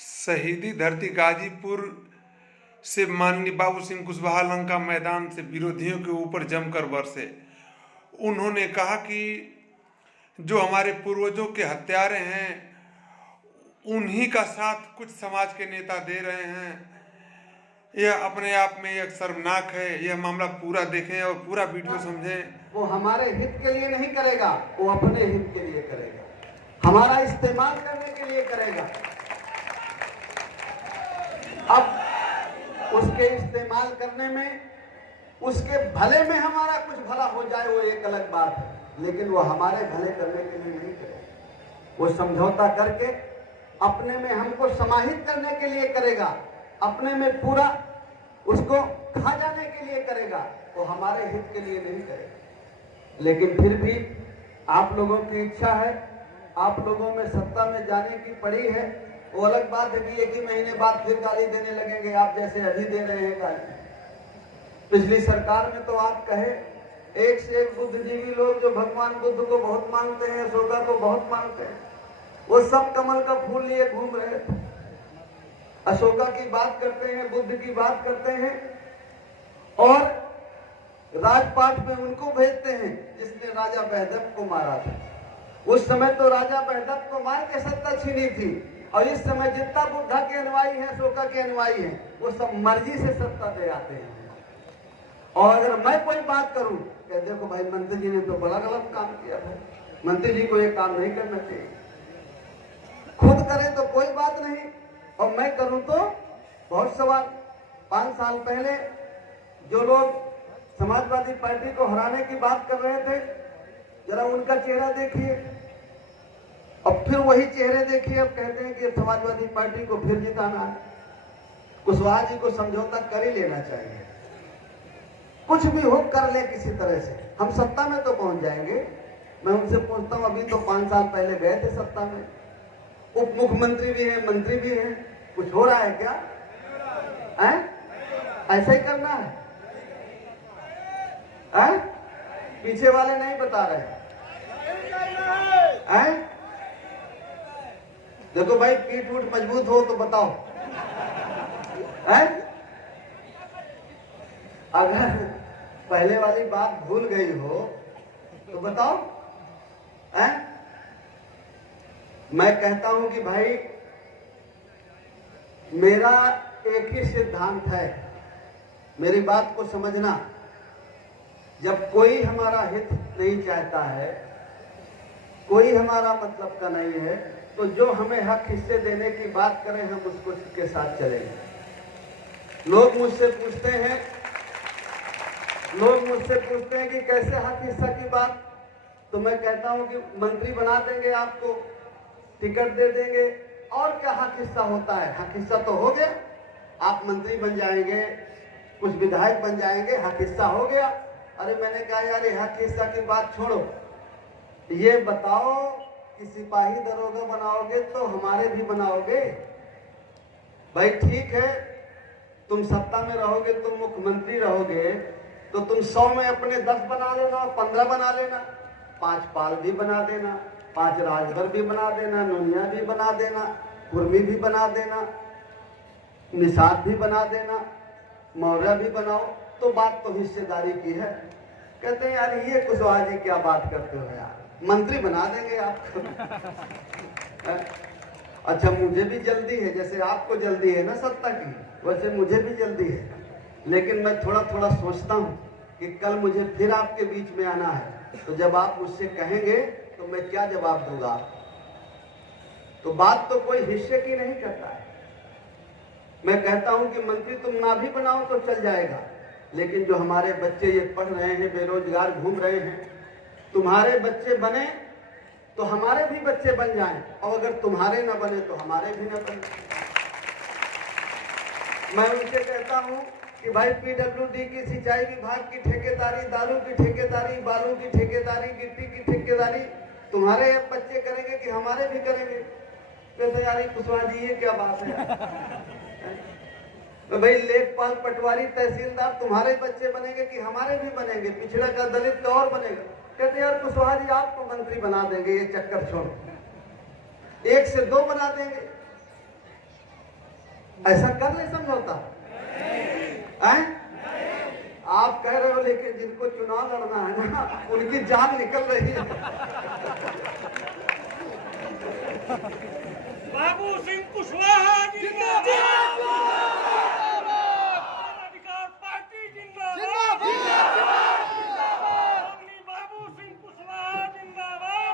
शहीदी धरती गाजीपुर से माननीय बाबू सिंह कुशवाहा लंका मैदान से विरोधियों के ऊपर जमकर बरसे। उन्होंने कहा कि जो हमारे पूर्वजों के हत्यारे हैं उन्हीं का साथ कुछ समाज के नेता दे रहे हैं। यह अपने आप में एक शर्मनाक है। यह मामला पूरा देखें और पूरा वीडियो समझें। वो हमारे हित के लिए नहीं करेगा, वो अपने हित के लिए करेगा, हमारा इस्तेमाल करने के लिए करेगा। अब उसके इस्तेमाल करने में, उसके भले में हमारा कुछ भला हो जाए वो एक अलग बात है, लेकिन वो हमारे भले करने के लिए नहीं करेगा। वो समझौता करके अपने में हमको समाहित करने के लिए करेगा, अपने में पूरा उसको खा जाने के लिए करेगा, वो हमारे हित के लिए नहीं करेगा। लेकिन फिर भी आप लोगों की इच्छा है, आप लोगों में सत्ता में जाने की पड़ी है। वो अलग बात है कि एक ही महीने बाद फिर गाली देने लगेंगे, आप जैसे अभी दे रहे हैं गाली। पिछली सरकार में तो आप कहे एक से एक बुद्धिजीवी लोग जो भगवान बुद्ध को बहुत मानते हैं, अशोका को बहुत मानते हैं, वो सब कमल का फूल लिए घूम रहे थे। अशोका की बात करते हैं, बुद्ध की बात करते हैं और राजपाट में उनको भेजते हैं जिसने राजा बहदप को मारा था। उस समय तो राजा बहदप को मार के सत्ता छीनी थी, और इस समय जितना बुद्धा के अनुयायी हैं, अशोका के अनुयायी हैं, वो सब मर्जी से सत्ता दे आते हैं। और अगर मैं कोई बात करूं कि देखो भाई मंत्री जी ने तो बड़ा गलत काम किया है, मंत्री जी को ये काम नहीं करना चाहिए, खुद करें तो कोई बात नहीं और मैं करूं तो बहुत सवाल। 5 साल पहले जो लोग समाजवादी पार्टी को हराने की बात कर रहे थे, जरा उनका चेहरा देखिए और फिर वही चेहरे देखिए, अब कहते हैं कि समाजवादी पार्टी को फिर जिताना है। कुशवाहा जी को समझौता कर ही लेना चाहिए, कुछ भी हो कर ले किसी तरह से, हम सत्ता में तो पहुंच जाएंगे। मैं उनसे पूछता हूं, अभी तो 5 साल पहले गए थे सत्ता में, उप मुख्यमंत्री भी हैं, मंत्री भी हैं, कुछ हो रहा है क्या? ऐसा ही करना है? पीछे वाले नहीं बता रहे हैं? देखो भाई, पीठ उठ मजबूत हो तो बताओ। अगर पहले वाली बात भूल गई हो तो बताओ। मैं कहता हूं कि भाई मेरा एक ही सिद्धांत है, मेरी बात को समझना। जब कोई हमारा हित नहीं चाहता है, कोई हमारा मतलब का नहीं है, तो जो हमें हक हिस्से देने की बात करें हम उसको के साथ चलेंगे। लोग मुझसे पूछते हैं कि कैसे हक हिस्सा की बात, तो मैं कहता हूं कि मंत्री बना देंगे, आपको टिकट दे देंगे, और क्या हक हिस्सा होता है? हक हिस्सा तो हो गया, आप मंत्री बन जाएंगे, कुछ विधायक बन जाएंगे, हक हिस्सा हो गया। अरे मैंने कहा यार ये हक हिस्सा की बात छोड़ो, ये बताओ कि सिपाही दरोगा बनाओगे तो हमारे भी बनाओगे? भाई ठीक है, तुम सत्ता में रहोगे, तुम मुख्यमंत्री रहोगे, तो तुम 100 में अपने 10 बना लेना, 15 बना लेना, 5 पाल भी बना देना, 5 राजभर भी बना देना, नोनिया भी बना देना, कुर्मी भी बना देना, निषाद भी बना देना, मौर्य भी बनाओ, तो बात तो हिस्सेदारी की है। कहते हैं यार ये कुशवाहा जी क्या बात करते हो यार, मंत्री बना देंगे आपको। अच्छा मुझे भी जल्दी है, जैसे आपको जल्दी है ना सत्ता की, वैसे मुझे भी जल्दी है, लेकिन मैं थोड़ा थोड़ा सोचता हूँ कि कल मुझे फिर आपके बीच में आना है, तो जब आप मुझसे कहेंगे तो मैं क्या जवाब दूंगा? तो बात तो कोई हिस्से की नहीं करता है। मैं कहता हूं कि मंत्री तुम ना भी बनाओ तो चल जाएगा, लेकिन जो हमारे बच्चे ये पढ़ रहे हैं, बेरोजगार घूम रहे हैं, तुम्हारे बच्चे बने तो हमारे भी बच्चे बन जाएं, और अगर तुम्हारे न बने तो हमारे भी न बने। मैं उनसे कहता हूं कि भाई PWD की सिंचाई विभाग की ठेकेदारी, दारू की ठेकेदारी, बालू की ठेकेदारी, गिट्टी की ठेकेदारी तुम्हारे बच्चे करेंगे कि हमारे भी करेंगे? कहते यार कुशवाहा जी ये क्या बात है? तो भाई लेखपाल, पटवारी, तहसीलदार तुम्हारे बच्चे बनेंगे कि हमारे भी बनेंगे? पिछड़ा का, दलित का और बनेगा? कहते यार कुशवाहा जी आपको मंत्री बना देंगे, ये चक्कर छोड़ो, 1 से 2 बना देंगे। ऐसा कर ले समझौता? हैं? आप कह रहे हो, लेकिन जिनको चुनाव लड़ना है ना, उनकी जान निकल रही है। बाबू सिंह कुशवाहा जिंदाबाद, अधिकार पार्टी जिंदाबाद, बाबू सिंह कुशवाहा जिंदाबाद।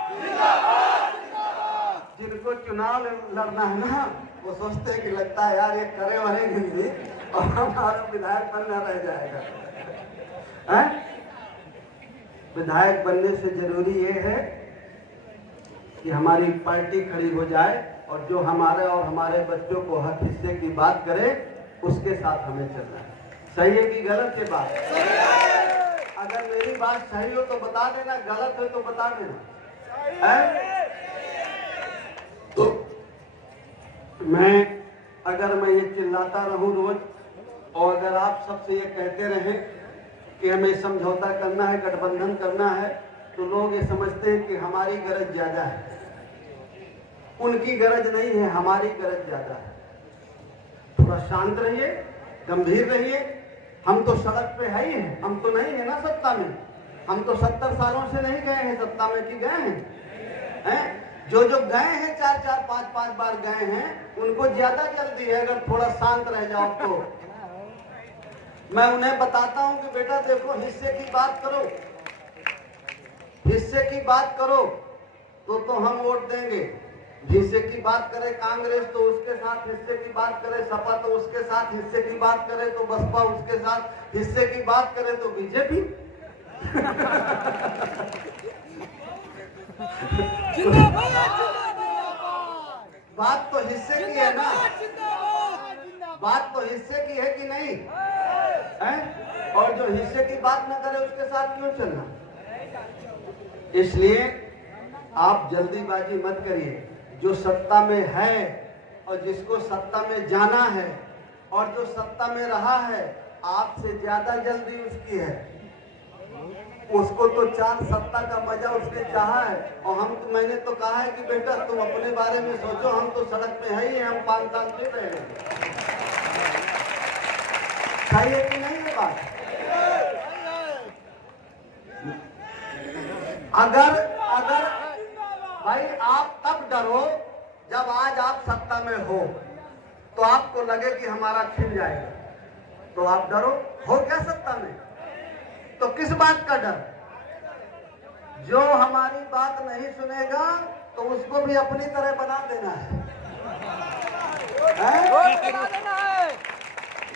जिनको चुनाव लड़ना है ना, वो सोचते हैं कि लगता है यार ये करे बनेंगे नहीं और हमारा विधायक बनना रह जाएगा। हैं? विधायक बनने से जरूरी ये है कि हमारी पार्टी खड़ी हो जाए और जो हमारे और हमारे बच्चों को हक हिस्से की बात करे, उसके साथ हमें चलना है। सही है कि गलत है बात? अगर मेरी बात सही हो तो बता देना, गलत हो तो बता देना। तो अगर मैं ये चिल्लाता रहूं रोज, और अगर आप सबसे ये कहते रहें कि हमें समझौता करना है, गठबंधन करना है, तो लोग ये समझते हैं कि हमारी गरज ज्यादा है। उनकी गरज नहीं है, हमारी गरज ज्यादा है। थोड़ा शांत रहिए, गंभीर रहिए। हम तो सड़क पे है ही हैं, हम तो नहीं है ना सत्ता में। हम तो 70 सालों से नहीं गए हैं सत्ता में, कि गए हैं? जो गए हैं 4-4, 5-5 बार गए हैं, उनको ज्यादा जल्दी है। अगर थोड़ा शांत रह जाओ तो मैं उन्हें बताता हूं कि बेटा देखो, हिस्से की बात करो, हिस्से की बात करो तो हम वोट देंगे। हिस्से की बात करे कांग्रेस तो उसके साथ, हिस्से की बात करे सपा तो उसके साथ, हिस्से की बात करे तो बसपा उसके साथ, हिस्से की बात करे तो बीजेपी। बात तो हिस्से की है ना, बात तो हिस्से की है कि नहीं है? और जो हिस्से की बात न करे उसके साथ क्यों चलना? इसलिए आप जल्दीबाजी मत करिए। जो सत्ता में है और जिसको सत्ता में जाना है और जो सत्ता में रहा है, आपसे ज्यादा जल्दी उसकी है। उसको तो 4 सत्ता का मजा उसने चाहा है। और मैंने तो कहा है कि बेटा तुम अपने बारे में सोचो, हम तो सड़क में है ही, हम 5 साल से रहे हैं। सही है कि नहीं ये बात? अगर भाई आप तब डरो जब आज आप सत्ता में हो, तो आपको लगे कि हमारा खिल जाएगा, तो आप डरो। हो क्या सत्ता में? तो किस बात का डर? जो हमारी बात नहीं सुनेगा तो उसको भी अपनी तरह बना देना है?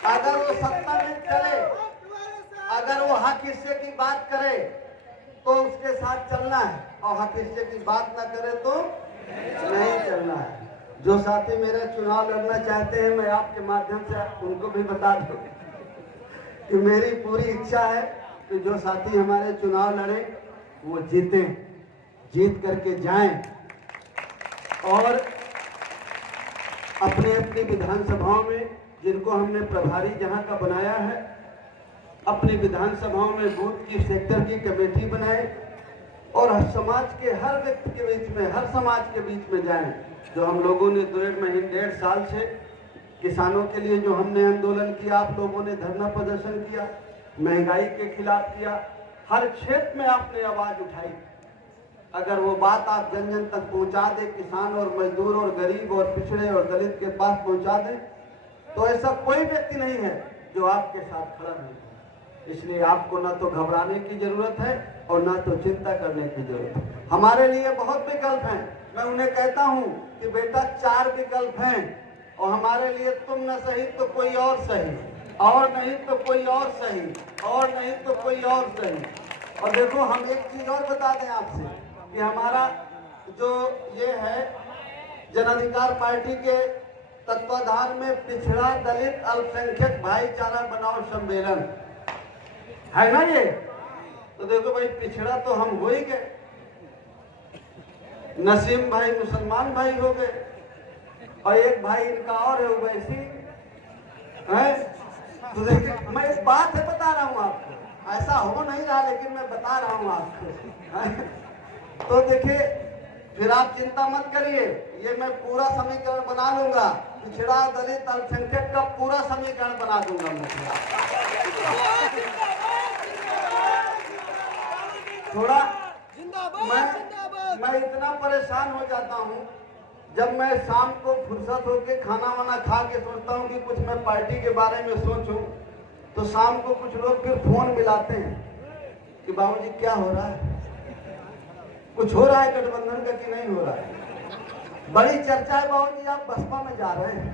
अगर वो सत्ता में चले, अगर वो हक हिस्से की बात करे तो उसके साथ चलना है, और हक हिस्से की बात ना करे तो नहीं चलना है। जो साथी मेरा चुनाव लड़ना चाहते हैं, मैं आपके माध्यम से उनको भी बता दूं कि मेरी पूरी इच्छा है कि जो साथी हमारे चुनाव लड़े वो जीतें, जीत करके जाएं और अपने अपनी विधानसभाओं में, जिनको हमने प्रभारी जहां का बनाया है, अपनी विधानसभाओं में बूथ की, सेक्टर की कमेटी बनाए और समाज के हर व्यक्ति के बीच में, हर समाज के बीच में जाएं। जो हम लोगों ने 1.5 साल से किसानों के लिए जो हमने आंदोलन किया, आप लोगों ने धरना प्रदर्शन किया, महंगाई के खिलाफ किया, हर क्षेत्र में आपने आवाज उठाई। अगर वो बात आप जन जन तक पहुंचा दे, किसान और मजदूर और गरीब और पिछड़े और दलित के पास पहुंचा दे, तो ऐसा कोई व्यक्ति नहीं है जो आपके साथ खड़ा नहीं है। इसलिए आपको ना तो घबराने की जरूरत है और ना तो चिंता करने की जरूरत है। हमारे लिए बहुत विकल्प हैं। मैं उन्हें कहता हूं कि बेटा 4 विकल्प हैं, और हमारे लिए तुम न सही तो कोई और सही, और नहीं तो कोई और सही, और नहीं तो कोई और सही। और देखो, हम एक चीज और बता दें आपसे कि हमारा जो ये है जन अधिकार पार्टी के तत्वाधान में पिछड़ा दलित अल्पसंख्यक भाईचारा बनाओ सम्मेलन है ना ये। तो देखो भाई, पिछड़ा तो हम हो ही गए, नसीम भाई मुसलमान भाई हो गए, और एक भाई इनका और है वैसी है। तो देखिए, मैं एक बात है बता रहा हूँ आपको, ऐसा हो नहीं रहा लेकिन मैं बता रहा हूँ आपको। तो देखिए, फिर आप चिंता मत करिए, ये मैं पूरा समीकरण बना लूंगा, पिछड़ा दलित अल्पसंख्यक का पूरा समीकरण बना दूंगा मुखिया। थोड़ा मैं इतना परेशान हो जाता हूँ जब मैं शाम को फुर्सत होके खाना वाना खा के सोचता हूँ कि कुछ मैं पार्टी के बारे में सोचूं, तो शाम को कुछ लोग फिर फोन मिलाते हैं कि बाबूजी क्या हो रहा है, कुछ हो रहा है गठबंधन का कि नहीं हो रहा है। बड़ी चर्चा है बाबूजी आप बसपा में जा रहे हैं।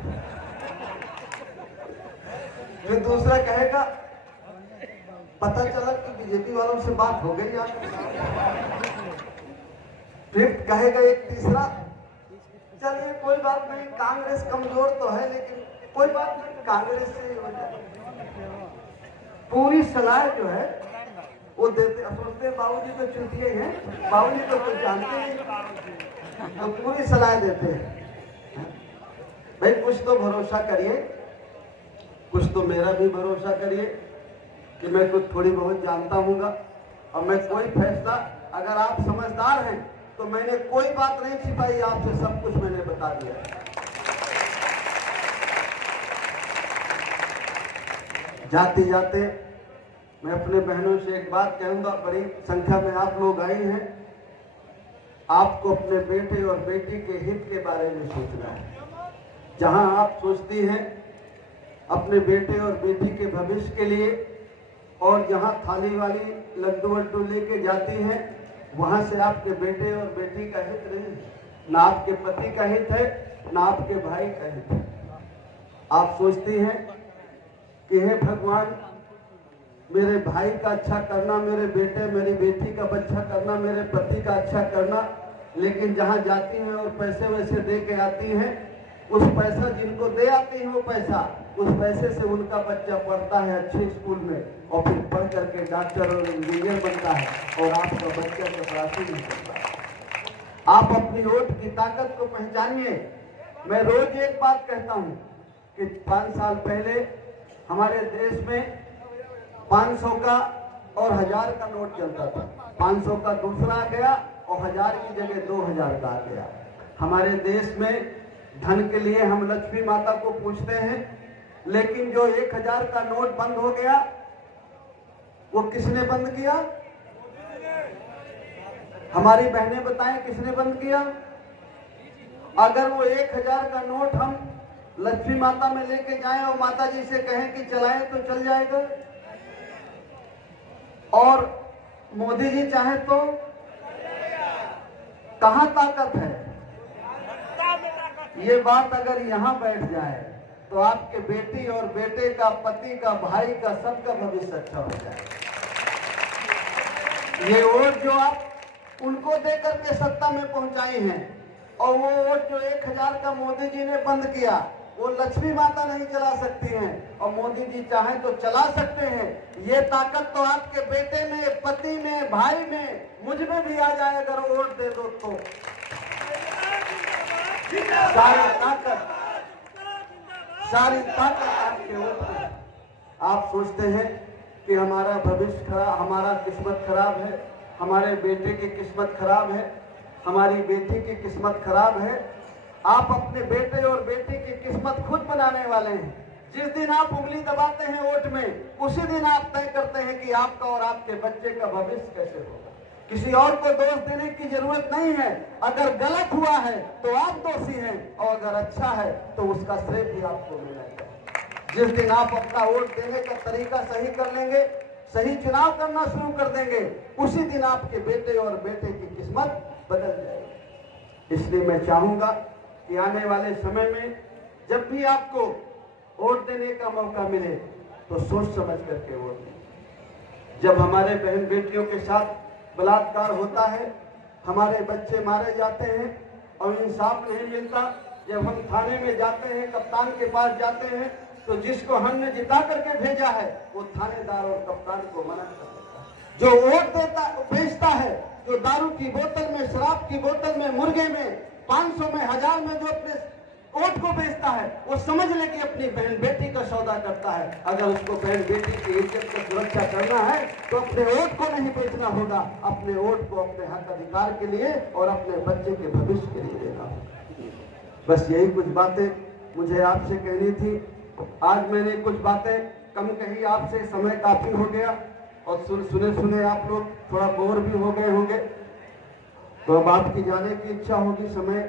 फिर दूसरा कहेगा पता चला कि बीजेपी वालों से बात हो गई आपकी। फिर कहेगा एक तीसरा, चलिए कोई बात नहीं, कांग्रेस कमजोर तो है लेकिन कोई बात नहीं, कांग्रेस से ही हो जाए। पूरी सलाह जो है वो देते, सोचते बाबूजी तो चुटिए हैं, बाबूजी तो कुछ जानते नहीं, तो पूरी सलाह देते हैं। भाई कुछ तो भरोसा करिए, कुछ तो मेरा भी भरोसा करिए कि मैं कुछ थोड़ी बहुत जानता हूँगा। और मैं कोई फैसला, अगर आप समझदार हैं तो मैंने कोई बात नहीं छिपाई आपसे, सब कुछ मैंने बता दिया। जाते जाते मैं अपने बहनों से एक बात कहूंगा, बड़ी संख्या में आप लोग आए हैं, आपको अपने बेटे और बेटी के हित के बारे में सोचना है। जहां आप सोचती हैं अपने बेटे और बेटी के भविष्य के लिए, और जहां थाली वाली लड्डू वड्डू लेके जाती हैं, वहां से आपके बेटे और बेटी का हित नहीं, ना आपके पति का हित है, ना आपके भाई का हित है। आप सोचती हैं कि हे भगवान, मेरे भाई का अच्छा करना, मेरे बेटे मेरी बेटी का अच्छा करना, मेरे पति का अच्छा करना, लेकिन जहां जाती हैं और पैसे वैसे दे के आती हैं, उस पैसा जिनको दे आती है वो पैसा, उस पैसे से उनका बच्चा पढ़ता है अच्छे स्कूल में और फिर पढ़ करके डॉक्टर और इंजीनियर बनता है, और आपका बच्चा चपरासी नहीं करता। आप अपनी वोट की ताकत को पहचानिए। मैं रोज एक बात कहता हूँ कि 5 साल पहले हमारे देश में 500 का और 1000 का नोट चलता था। 500 का दूसरा आ गया और 1000 की जगह 2000 का आ गया। हमारे देश में धन के लिए हम लक्ष्मी माता को पूछते हैं, लेकिन जो 1000 का नोट बंद हो गया वो किसने बंद किया? हमारी बहनें बताएं किसने बंद किया? अगर वो 1000 का नोट हम लक्ष्मी माता में लेके जाएं और माता जी से कहें कि चलाएं तो चल जाएगा, और मोदी जी चाहे तो कहां ताकत है? ये बात अगर यहां बैठ जाए तो आपके बेटी और बेटे का, पति का, भाई का, सबका भविष्य अच्छा हो जाए। ये वोट जो आप उनको दे करके सत्ता में पहुंचाई हैं, और वो वोट जो 1000 का मोदी जी ने बंद किया, वो लक्ष्मी माता नहीं चला सकती हैं, और मोदी जी चाहे तो चला सकते हैं। ये ताकत तो आपके बेटे में, पति में, भाई में, मुझ में भी आ जाए अगर वोट दे दो तो। सारी ताकत आपके वोट में। आप सोचते हैं कि हमारा भविष्य खराब, हमारा किस्मत खराब है, हमारे बेटे की किस्मत खराब है, हमारी बेटी की किस्मत खराब है। आप अपने बेटे और बेटी की किस्मत खुद बनाने वाले हैं। जिस दिन आप उंगली दबाते हैं वोट में, उसी दिन आप तय करते हैं कि आपका और आपके बच्चे का भविष्य कैसे होगा। किसी और को दोष देने की जरूरत नहीं है। अगर गलत हुआ है तो आप दोषी हैं, और अगर अच्छा है तो उसका श्रेय भी आपको मिलेगा। जिस दिन आप अपना वोट देने का तरीका सही कर लेंगे, सही चुनाव करना शुरू कर देंगे, उसी दिन आपके बेटे और बेटे की किस्मत बदल जाएगी। इसलिए मैं चाहूंगा कि आने वाले समय में जब भी आपको वोट देने का मौका मिले तो सोच समझ करके वोट दें। जब हमारे बहन बेटियों के साथ बलात्कार होता है, हमारे बच्चे मारे जाते हैं और इंसाफ नहीं मिलता, जब हम थाने में जाते हैं, कप्तान के पास जाते हैं, तो जिसको हमने जिता करके भेजा है वो थानेदार और कप्तान को मना कर देता है। जो वोट देता भेजता है, जो दारू की बोतल में, शराब की बोतल में, मुर्गे में, 500 में, 1000 में जो अपने वोट को बेचता है, वो समझ ले कि अपनी बहन बेटी का सौदा करता है। अगर उसको बहन बेटी की इज्जत को सुरक्षा करना है तो अपने वोट को नहीं बेचना होगा, अपने वोट को अपने हक अधिकार के लिए और अपने बच्चे के भविष्य के लिए देना होगा। बस यही कुछ बातें मुझे आपसे कहनी थी। आज मैंने कुछ बातें कम कही आपसे, समय काफी हो गया और सुने सुने आप लोग थोड़ा बोर भी हो गए होंगे, तो अब आपकी जाने की इच्छा होगी, समय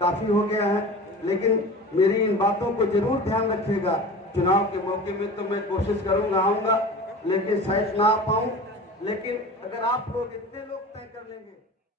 काफी हो गया है। लेकिन मेरी इन बातों को जरूर ध्यान रखिएगा। चुनाव के मौके में तो मैं कोशिश करूंगा आऊंगा, लेकिन शायद ना आ पाऊं, लेकिन अगर आप लोग इतने लोग तय कर लेंगे